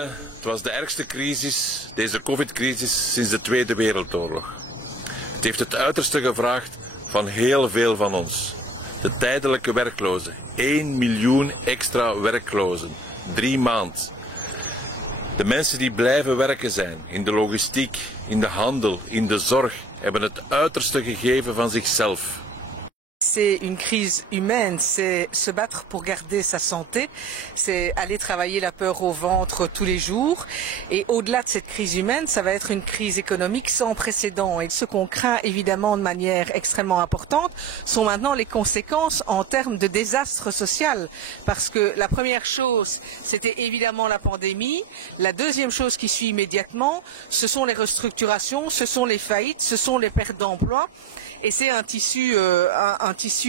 het was de ergste crisis, deze COVID-crisis, sinds de Tweede Wereldoorlog. Het heeft het uiterste gevraagd van heel veel van ons. De tijdelijke werklozen, 1 miljoen extra werklozen, 3 maanden. De mensen die blijven werken zijn, in de logistiek, in de handel, in de zorg, hebben het uiterste gegeven van zichzelf. C'est une crise humaine, c'est se battre pour garder sa santé, c'est aller travailler la peur au ventre tous les jours. Et au-delà de cette crise humaine, ça va être une crise économique sans précédent. Et ce qu'on craint évidemment de manière extrêmement importante sont maintenant les conséquences en termes de désastre social. Parce que la première chose, c'était évidemment la pandémie. La deuxième chose qui suit immédiatement, ce sont les restructurations, ce sont les faillites, ce sont les pertes d'emplois. Et c'est un tissu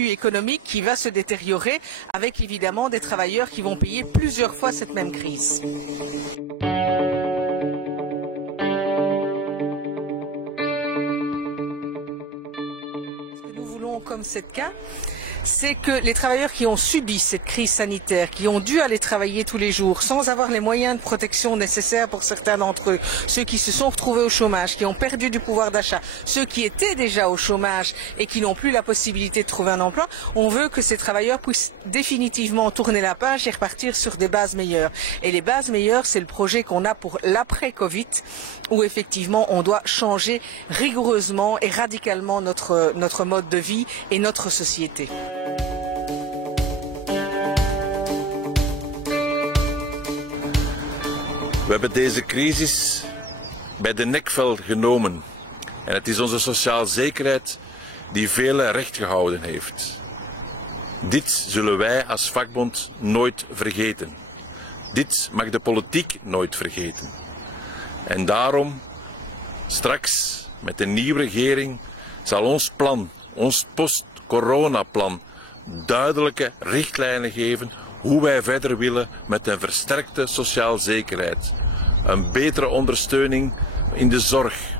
économique qui va se détériorer avec évidemment des travailleurs qui vont payer plusieurs fois cette même crise. Ce que nous voulons comme c'est le cas, c'est que les travailleurs qui ont subi cette crise sanitaire, qui ont dû aller travailler tous les jours sans avoir les moyens de protection nécessaires pour certains d'entre eux, ceux qui se sont retrouvés au chômage, qui ont perdu du pouvoir d'achat, ceux qui étaient déjà au chômage et qui n'ont plus la possibilité de trouver un emploi, on veut que ces travailleurs puissent définitivement tourner la page et repartir sur des bases meilleures. Et les bases meilleures, c'est le projet qu'on a pour l'après-Covid, où effectivement on doit changer rigoureusement et radicalement notre mode de vie et notre société. We hebben deze crisis bij de nekvel genomen. En het is onze sociale zekerheid die velen recht gehouden heeft. Dit zullen wij als vakbond nooit vergeten. Dit mag de politiek nooit vergeten. En daarom, straks met een nieuwe regering, zal ons plan, ons post-corona-plan, duidelijke richtlijnen geven hoe wij verder willen met een versterkte sociale zekerheid, een betere ondersteuning in de zorg.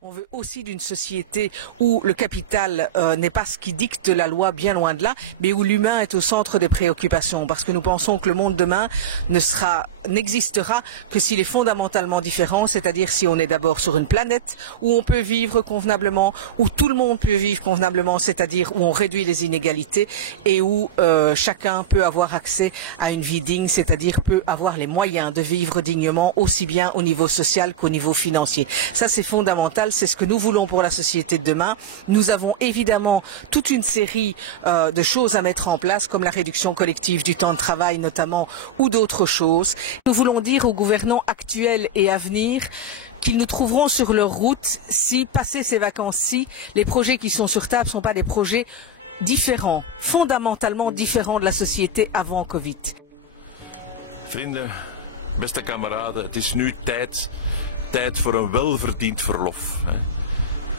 On veut aussi d'une société où le capital n'est pas ce qui dicte la loi, bien loin de là, mais où l'humain est au centre des préoccupations. Parce que nous pensons que le monde demain n'existera que s'il est fondamentalement différent, c'est-à-dire si on est d'abord sur une planète où on peut vivre convenablement, où tout le monde peut vivre convenablement, c'est-à-dire où on réduit les inégalités et où chacun peut avoir accès à une vie digne, c'est-à-dire peut avoir les moyens de vivre dignement, aussi bien au niveau social qu'au niveau financier. Ça, c'est fondamental. C'est ce que nous voulons pour la société de demain. Nous avons évidemment toute une série de choses à mettre en place, comme la réduction collective du temps de travail notamment, ou d'autres choses. Nous voulons dire aux gouvernants actuels et à venir qu'ils nous trouveront sur leur route si, passé ces vacances-ci, les projets qui sont sur table ne sont pas des projets différents, fondamentalement différents de la société avant Covid. Vrienden, beste kameraden, het is nu tijd voor een welverdiend verlof.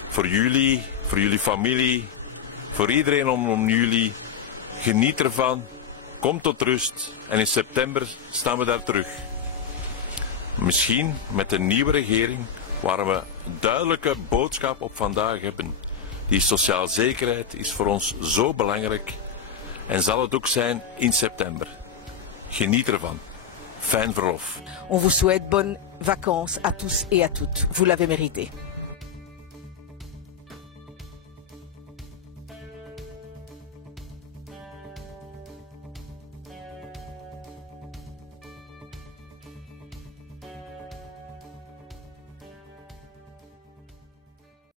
Voor jullie familie, voor iedereen om jullie. Geniet ervan, kom tot rust en in september staan we daar terug. Misschien met een nieuwe regering waar we een duidelijke boodschap op vandaag hebben. Die sociale zekerheid is voor ons zo belangrijk en zal het ook zijn in september. Geniet ervan. Fijn verlof. On vous souhaite bonnes vacances à tous et à toutes. Vous l'avez mérité.